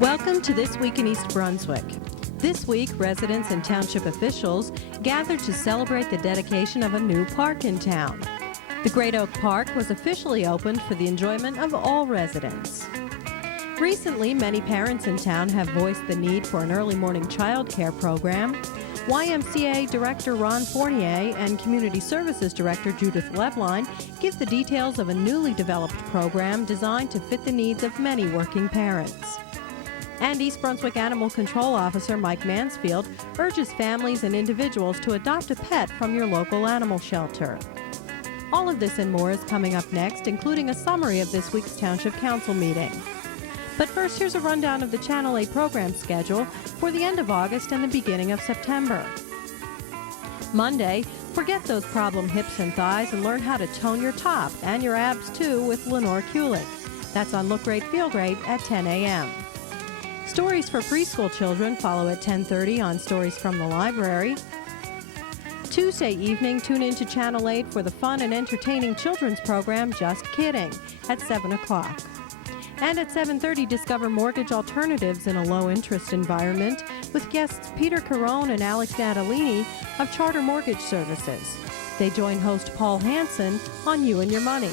Welcome to This Week in East Brunswick. This week, residents and township officials gathered to celebrate the dedication of a new park in town. The Great Oak Park was officially opened for the enjoyment of all residents. Recently, many parents in town have voiced the need for an early morning childcare program. YMCA Director Ron Fournier and Community Services Director Judith Lebline give the details of a newly developed program designed to fit the needs of many working parents. And East Brunswick Animal Control Officer Mike Mansfield urges families and individuals to adopt a pet from your local animal shelter. All of this and more is coming up next, including a summary of this week's Township Council meeting. But first, here's a rundown of the Channel 8 program schedule for the end of August and the beginning of September. Monday, forget those problem hips and thighs and learn how to tone your top and your abs too with Lenore Kulik. That's on Look Great, Feel Great at 10 a.m. Stories for preschool children follow at 10:30 on Stories from the Library. Tuesday evening, tune in to Channel 8 for the fun and entertaining children's program Just Kidding at 7 o'clock. And at 7:30, discover mortgage alternatives in a low-interest environment with guests Peter Carone and Alex Natalini of Charter Mortgage Services. They join host Paul Hansen on You and Your Money.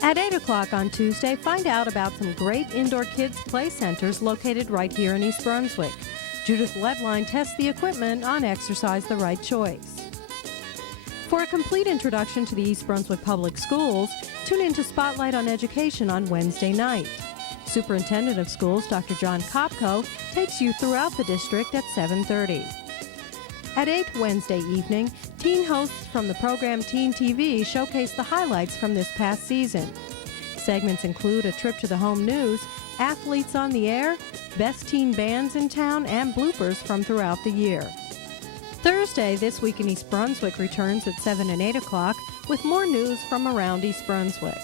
At 8 o'clock on Tuesday, find out about some great indoor kids' play centers located right here in East Brunswick. Judith Lebline tests the equipment on Exercise the Right Choice. For a complete introduction to the East Brunswick Public Schools, tune in to Spotlight on Education on Wednesday night. Superintendent of Schools, Dr. John Kopko, takes you throughout the district at 7:30. At 8 Wednesday evening, teen hosts from the program Teen TV showcase the highlights from this past season. Segments include a trip to the home news, athletes on the air, best teen bands in town, and bloopers from throughout the year. Thursday, This Week in East Brunswick returns at 7 and 8 o'clock with more news from around East Brunswick.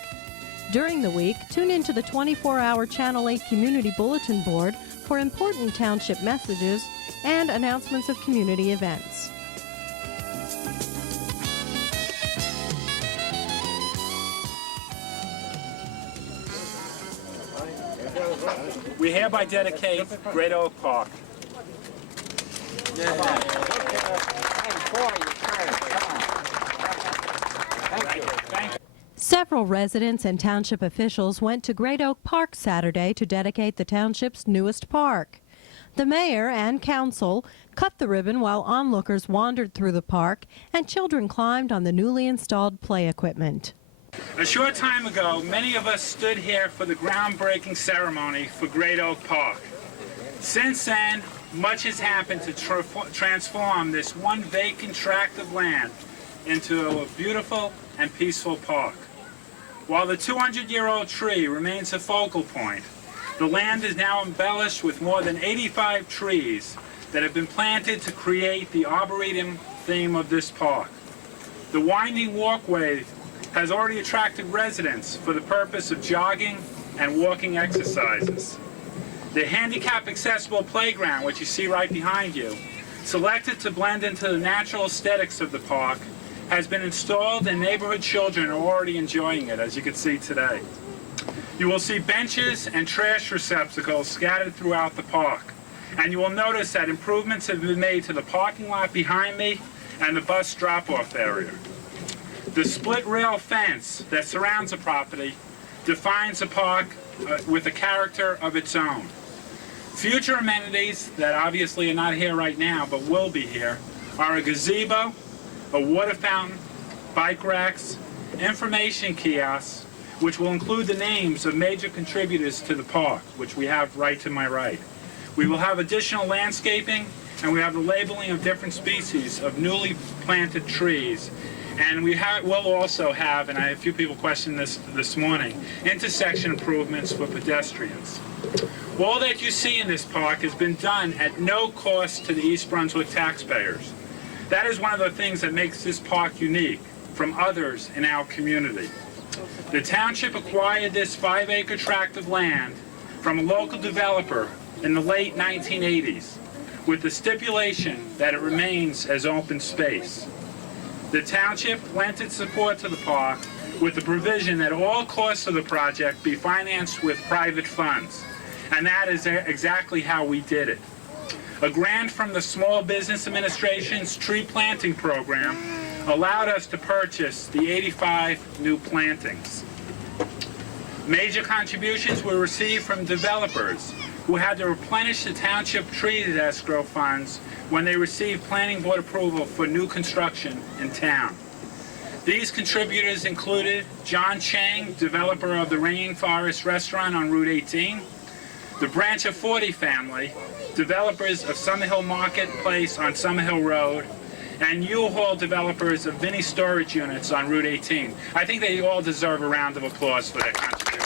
During the week, tune into the 24-hour Channel 8 Community Bulletin Board for important township messages and announcements of community events. We hereby dedicate Great Oak Park. Thank you. Several residents and township officials went to Great Oak Park Saturday to dedicate the township's newest park. The mayor and council cut the ribbon while onlookers wandered through the park and children climbed on the newly installed play equipment. A short time ago, many of us stood here for the groundbreaking ceremony for Great Oak Park. Since then, much has happened to transform this one vacant tract of land into a beautiful and peaceful park. While the 200-year-old tree remains a focal point, the land is now embellished with more than 85 trees that have been planted to create the arboretum theme of this park. The winding walkway has already attracted residents for the purpose of jogging and walking exercises. The handicap-accessible playground, which you see right behind you, selected to blend into the natural aesthetics of the park, has been installed and neighborhood children are already enjoying it, as you can see today. You will see benches and trash receptacles scattered throughout the park, and you will notice that improvements have been made to the parking lot behind me and the bus drop-off area. The split rail fence that surrounds the property defines the park with a character of its own. Future amenities that obviously are not here right now but will be here are a gazebo, a water fountain, bike racks, information kiosks, which will include the names of major contributors to the park, which we have right to my right. We will have additional landscaping, and we have the labeling of different species of newly planted trees. And we'll also have, and I had a few people question this morning, intersection improvements for pedestrians. All that you see in this park has been done at no cost to the East Brunswick taxpayers. That is one of the things that makes this park unique from others in our community. The township acquired this 5-acre tract of land from a local developer in the late 1980s with the stipulation that it remains as open space. The township lent its support to the park with the provision that all costs of the project be financed with private funds. And that is exactly how we did it. A grant from the Small Business Administration's tree planting program allowed us to purchase the 85 new plantings. Major contributions were received from developers who had to replenish the township tree escrow funds when they received planning board approval for new construction in town. These contributors included John Chang, developer of the Rainforest Restaurant on Route 18, the Branch of 40 family, developers of Summerhill Marketplace on Summerhill Road, and U-Haul developers of mini storage units on Route 18. I think they all deserve a round of applause for their contribution.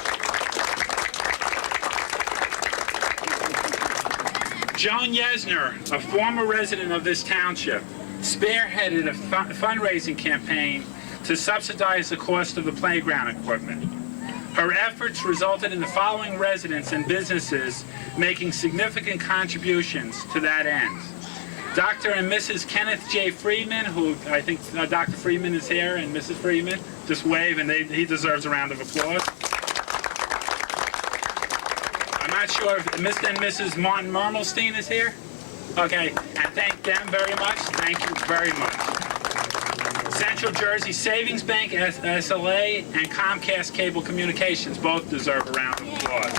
Joan Yesner, a former resident of this township, spearheaded a fundraising campaign to subsidize the cost of the playground equipment. Her efforts resulted in the following residents and businesses making significant contributions to that end. Dr. and Mrs. Kenneth J. Friedman, who I think Dr. Friedman is here, and Mrs. Friedman, just wave, and he deserves a round of applause. I'm not sure if Mr. and Mrs. Martin Mermelstein is here. Okay, and thank them very much. Thank you very much. Central Jersey Savings Bank, SLA, and Comcast Cable Communications both deserve a round of applause.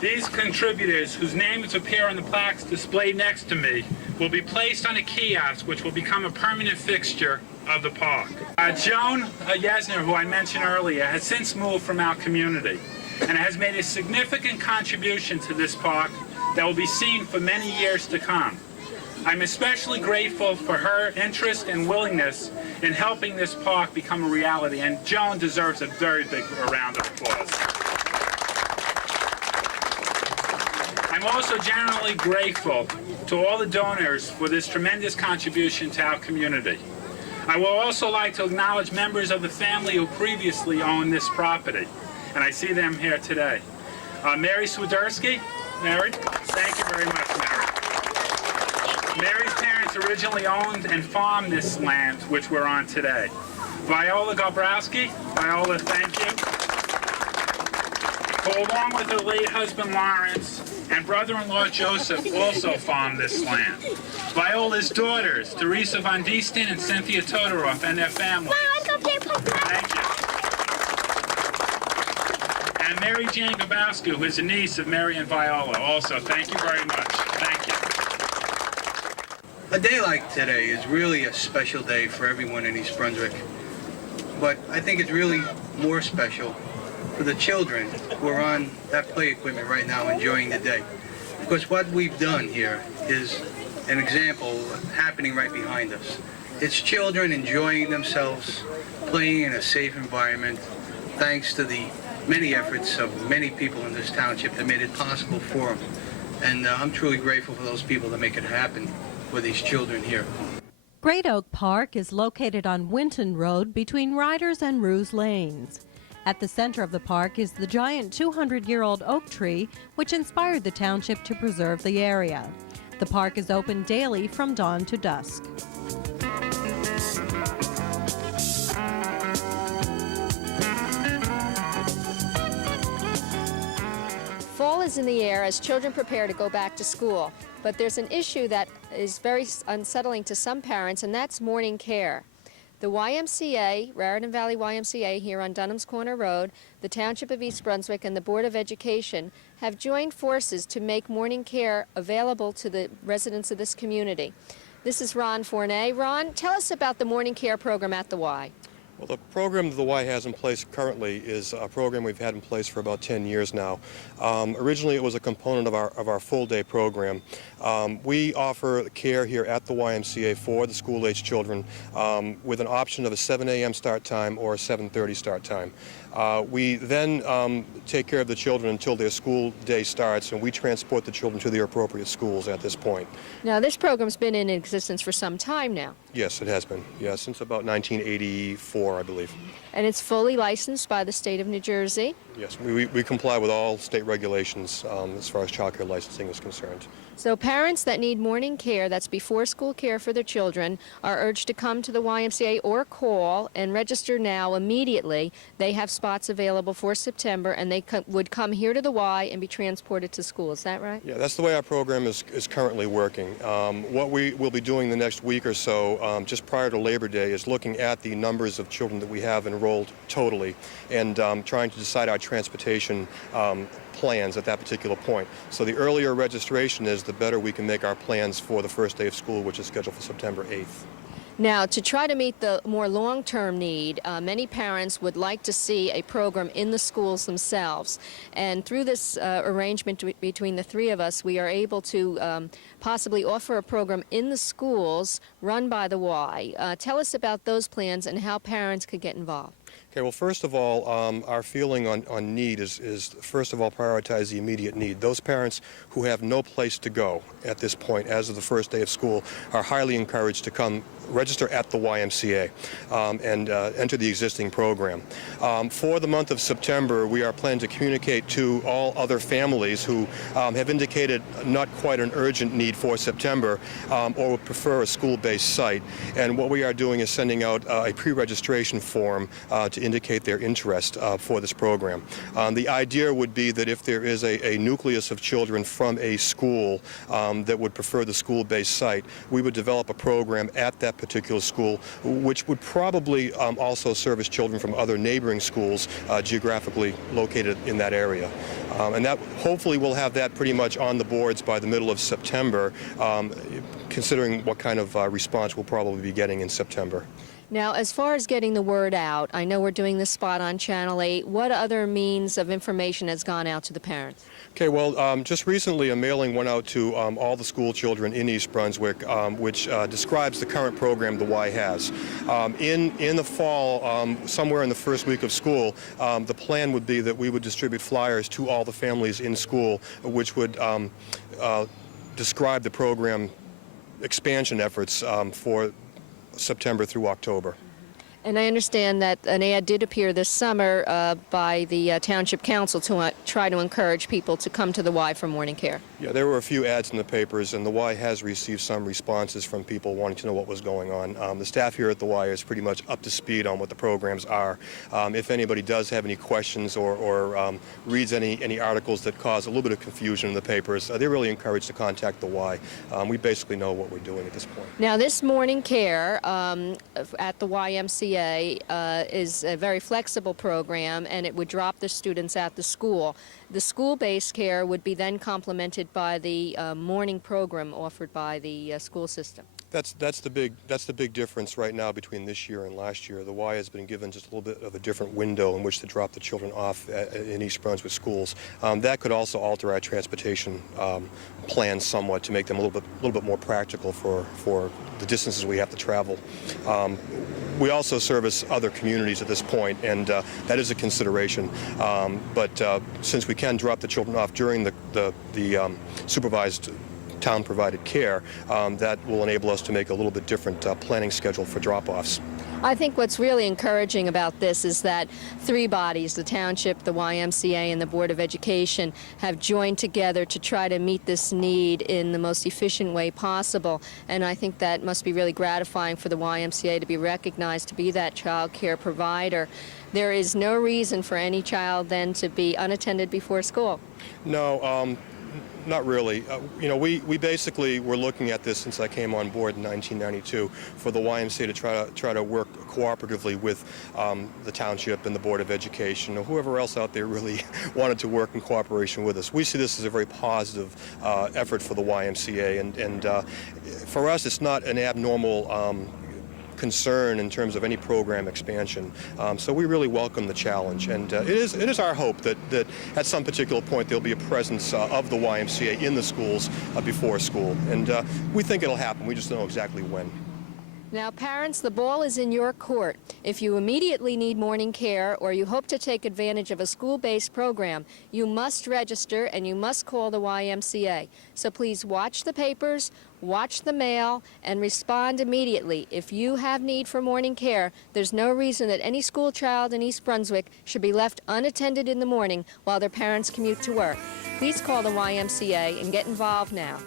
These contributors, whose names appear on the plaques displayed next to me, will be placed on a kiosk which will become a permanent fixture of the park. Joan Yesner, who I mentioned earlier, has since moved from our community and has made a significant contribution to this park that will be seen for many years to come. I'm especially grateful for her interest and willingness in helping this park become a reality, and Joan deserves a very big round of applause. I'm also generally grateful to all the donors for this tremendous contribution to our community. I would also like to acknowledge members of the family who previously owned this property, and I see them here today. Mary Swiderski. Mary, thank you very much, Mary. Mary's parents originally owned and farmed this land, which we're on today. Viola Gobrowski. Viola, thank you. Who, along with her late husband, Lawrence, and brother-in-law, Joseph, also farmed this land. Viola's daughters, Teresa Von Deesten and Cynthia Todoroff, and their families. Thank you. And Mary Jane Gabowski, who is a niece of Mary and Viola, also. Thank you very much. Thank you. A day like today is really a special day for everyone in East Brunswick. But I think it's really more special for the children who are on that play equipment right now enjoying the day. Because what we've done here is an example happening right behind us. It's children enjoying themselves, playing in a safe environment, thanks to the many efforts of many people in this township that made it possible for them. And I'm truly grateful for those people that make it happen for these children here. Great Oak Park is located on Winton Road between Riders and Ruse Lanes. At the center of the park is the giant 200-year-old oak tree, which inspired the township to preserve the area. The park is open daily from dawn to dusk. Fall is in the air as children prepare to go back to school, but there's an issue that is very unsettling to some parents, and that's morning care. The YMCA, Raritan Valley YMCA here on Dunham's Corner Road, the Township of East Brunswick, and the Board of Education have joined forces to make morning care available to the residents of this community. This is Ron Fournay. Ron, tell us about the morning care program at the Y. Well, the program the Y has in place currently is a program we've had in place for about 10 years now. Originally, it was a component of our full-day program. We offer care here at the YMCA for the school-age children with an option of a 7 a.m. start time or a 7:30 start time. We then take care of the children until their school day starts, and we transport the children to their appropriate schools at this point. Now, this program's been in existence for some time now. Yes, it has been. Yeah, since about 1984, I believe. And it's fully licensed by the state of New Jersey. Yes, we comply with all state regulations as far as child care licensing is concerned. So parents that need morning care, that's before school care for their children, are urged to come to the YMCA or call and register now immediately. They have spots spots available for September, and they would come here to the Y and be transported to school. Is that right? Yeah, that's the way our program is currently working. What we will be doing the next week or so, just prior to Labor Day, is looking at the numbers of children that we have enrolled totally and trying to decide our transportation plans at that particular point. So the earlier registration is, the better we can make our plans for the first day of school, which is scheduled for September 8th. Now, to try to meet the more long-term need, many parents would like to see a program in the schools themselves. And through this arrangement between the three of us, we are able to possibly offer a program in the schools run by the Y. Tell us about those plans and how parents could get involved. Okay, well, first of all, our feeling on need is first of all, prioritize the immediate need. Those parents who have no place to go at this point as of the first day of school are highly encouraged to come register at the YMCA and enter the existing program. For the month of September, we are planning to communicate to all other families who have indicated not quite an urgent need for September or would prefer a school-based site. And what we are doing is sending out a pre-registration form to indicate their interest for this program. The idea would be that if there is a nucleus of children from a school that would prefer the school-based site, we would develop a program at that particular school, which would probably also service children from other neighboring schools geographically located in that area. And that hopefully we'll have that pretty much on the boards by the middle of September, considering what kind of response we'll probably be getting in September. Now, as far as getting the word out, I know we're doing this spot on Channel 8. What other means of information has gone out to the parents? Okay, well, just recently a mailing went out to all the school children in East Brunswick, which describes the current program the Y has. In the fall, somewhere in the first week of school, the plan would be that we would distribute flyers to all the families in school, which would describe the program expansion efforts for September through October. And I understand that an ad did appear this summer by the Township Council to try to encourage people to come to the Y for morning care. Yeah, there were a few ads in the papers, and the Y has received some responses from people wanting to know what was going on. The staff here at the Y is pretty much up to speed on what the programs are. If anybody does have any questions or reads any articles that cause a little bit of confusion in the papers, they're really encouraged to contact the Y. We basically know what we're doing at this point. Now, this morning care at the YMCA is a very flexible program, and it would drop the students at the school. The school-based care would be then complemented by the morning program offered by the school system. That's the big difference right now between this year and last year. The Y has been given just a little bit of a different window in which to drop the children off in East Brunswick schools. That could also alter our transportation plans somewhat to make them a little bit more practical for the distances we have to travel. We also service other communities at this point, and that is a consideration. But since we can drop the children off during the supervised town-provided care, that will enable us to make a little bit different planning schedule for drop-offs. I think what's really encouraging about this is that three bodies, the Township, the YMCA, and the Board of Education, have joined together to try to meet this need in the most efficient way possible. And I think that must be really gratifying for the YMCA to be recognized to be that child care provider. There is no reason for any child then to be unattended before school. No. Not really. We basically were looking at this since I came on board in 1992 for the YMCA to try to work cooperatively with the township and the Board of Education or whoever else out there really wanted to work in cooperation with us. We see this as a very positive effort for the YMCA, and for us it's not an abnormal concern in terms of any program expansion. So we really welcome the challenge, and it is our hope that at some particular point there'll be a presence of the YMCA in the schools before school, and we think it'll happen. We just don't know exactly when. Now, parents, the ball is in your court. If you immediately need morning care or you hope to take advantage of a school-based program, you must register and you must call the YMCA. So please watch the papers, watch the mail, and respond immediately. If you have need for morning care, there's no reason that any school child in East Brunswick should be left unattended in the morning while their parents commute to work. Please call the YMCA and get involved now.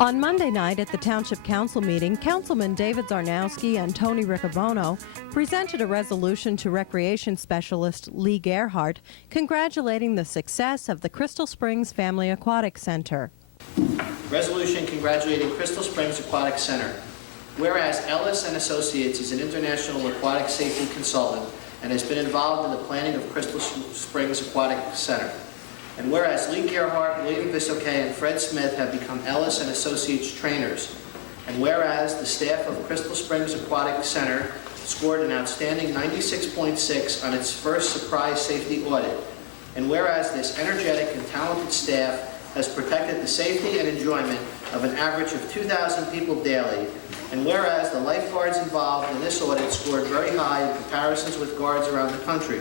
On Monday night at the Township Council meeting, Councilman David Zarnowski and Tony Riccobono presented a resolution to Recreation Specialist Lee Gerhardt congratulating the success of the Crystal Springs Family Aquatic Center. Resolution congratulating Crystal Springs Aquatic Center. Whereas Ellis & Associates is an international aquatic safety consultant and has been involved in the planning of Crystal Springs Aquatic Center. And whereas Lee Gerhardt, William Visokay, and Fred Smith have become Ellis & Associates trainers. And whereas the staff of Crystal Springs Aquatic Center scored an outstanding 96.6 on its first surprise safety audit. And whereas this energetic and talented staff has protected the safety and enjoyment of an average of 2,000 people daily. And whereas the lifeguards involved in this audit scored very high in comparisons with guards around the country.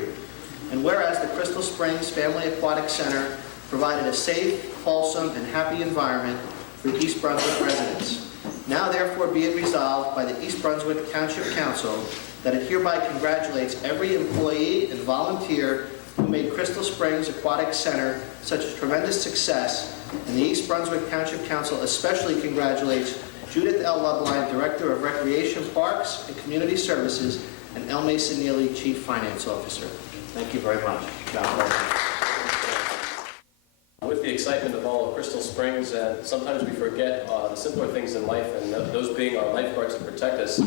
And whereas the Crystal Springs Family Aquatic Center provided a safe, wholesome, and happy environment for East Brunswick residents. Now therefore be it resolved by the East Brunswick Township Council that it hereby congratulates every employee and volunteer who made Crystal Springs Aquatic Center such a tremendous success, and the East Brunswick Township Council especially congratulates Judith L. Loveline, Director of Recreation, Parks, and Community Services, and L. Mason Neely, Chief Finance Officer. Thank you very much. With the excitement of all of Crystal Springs, sometimes we forget the simpler things in life, and those being our lifeguards to protect us.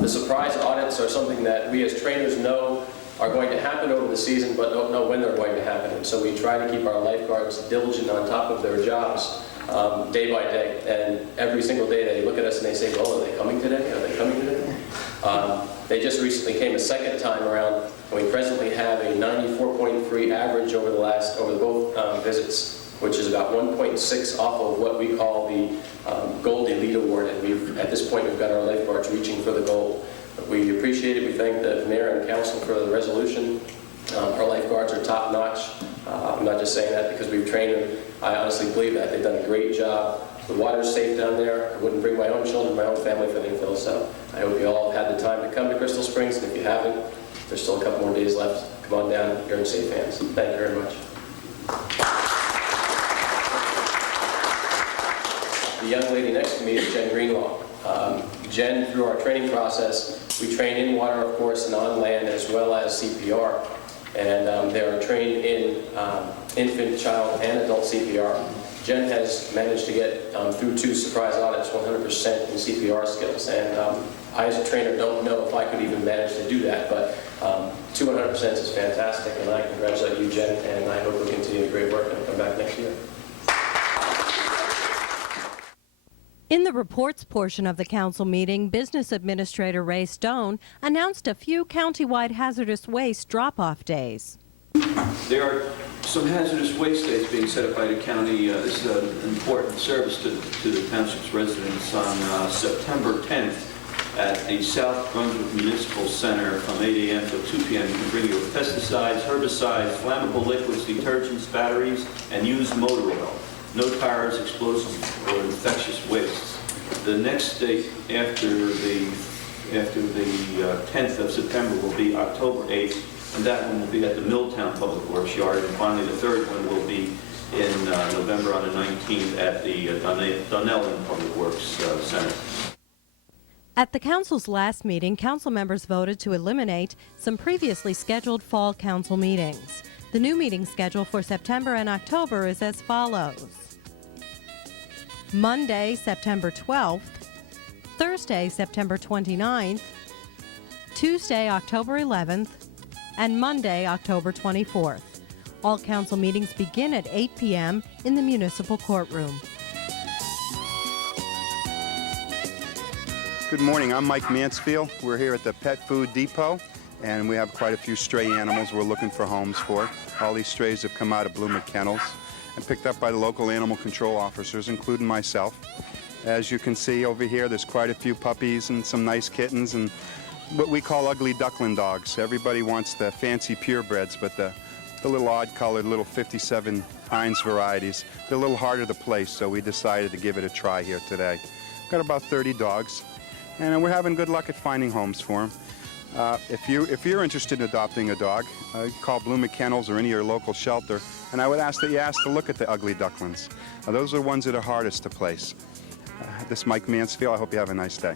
The surprise audits are something that we as trainers know are going to happen over the season, but don't know when they're going to happen. And so we try to keep our lifeguards diligent on top of their jobs day by day. And every single day they look at us and they say, well, are they coming today? Are they coming today? They just recently came a second time around, and we presently have a 94.3 average over both visits, which is about 1.6 off of what we call the Gold Elite Award. And at this point, we've got our lifeguards reaching for the gold. We appreciate it. We thank the mayor and council for the resolution. Our lifeguards are top notch. I'm not just saying that because we've trained them. I honestly believe that. They've done a great job. The water's safe down there. I wouldn't bring my own children, my own family for the infill. So I hope you all have had the time to come to Crystal Springs. And if you haven't, there's still a couple more days left. Come on down. You're in safe hands. Thank you very much. The young lady next to me is Jen Greenlaw. Jen, through our training process, we train in water, of course, and on land, as well as CPR. And they are trained in infant, child, and adult CPR. Jen has managed to get through 2 surprise audits 100% in CPR skills. And I, as a trainer, don't know if I could even manage to do that, but 200% is fantastic. And I congratulate you, Jen, and I hope you'll continue the great work and come back next year. In the reports portion of the council meeting, Business Administrator Ray Stone announced a few countywide hazardous waste drop-off days. There are some hazardous waste days being set up by the county. This is an important service to the township's residents on September 10th at the South Brunswick Municipal Center from 8 a.m. till 2 p.m. You can bring your pesticides, herbicides, flammable liquids, detergents, batteries, and used motor oil. No tires, explosives, or infectious wastes. The next date after the 10th of September will be October 8th, and that one will be at the Milltown Public Works Yard. And finally, the third one will be in November on the 19th at the Dunellen Public Works Center. At the council's last meeting, council members voted to eliminate some previously scheduled fall council meetings. The new meeting schedule for September and October is as follows. Monday, September 12th, Thursday, September 29th, Tuesday, October 11th, and Monday, October 24th. All council meetings begin at 8 p.m. in the municipal courtroom. Good morning, I'm Mike Mansfield. We're here at the Pet Food Depot, and we have quite a few stray animals we're looking for homes for. All these strays have come out of Bloomer Kennels and picked up by the local animal control officers, including myself. As you can see over here, there's quite a few puppies and some nice kittens and what we call ugly duckling dogs. Everybody wants the fancy purebreds, but the little odd-colored little 57 Heinz varieties, they're a little harder to place, so we decided to give it a try here today. We've got about 30 dogs, and we're having good luck at finding homes for them. If you're interested in adopting a dog, call Bloomer Kennels or any of your local shelter, and I would ask that you ask to look at the ugly ducklings. Those are the ones that are hardest to place. This is Mike Mansfield. I hope you have a nice day.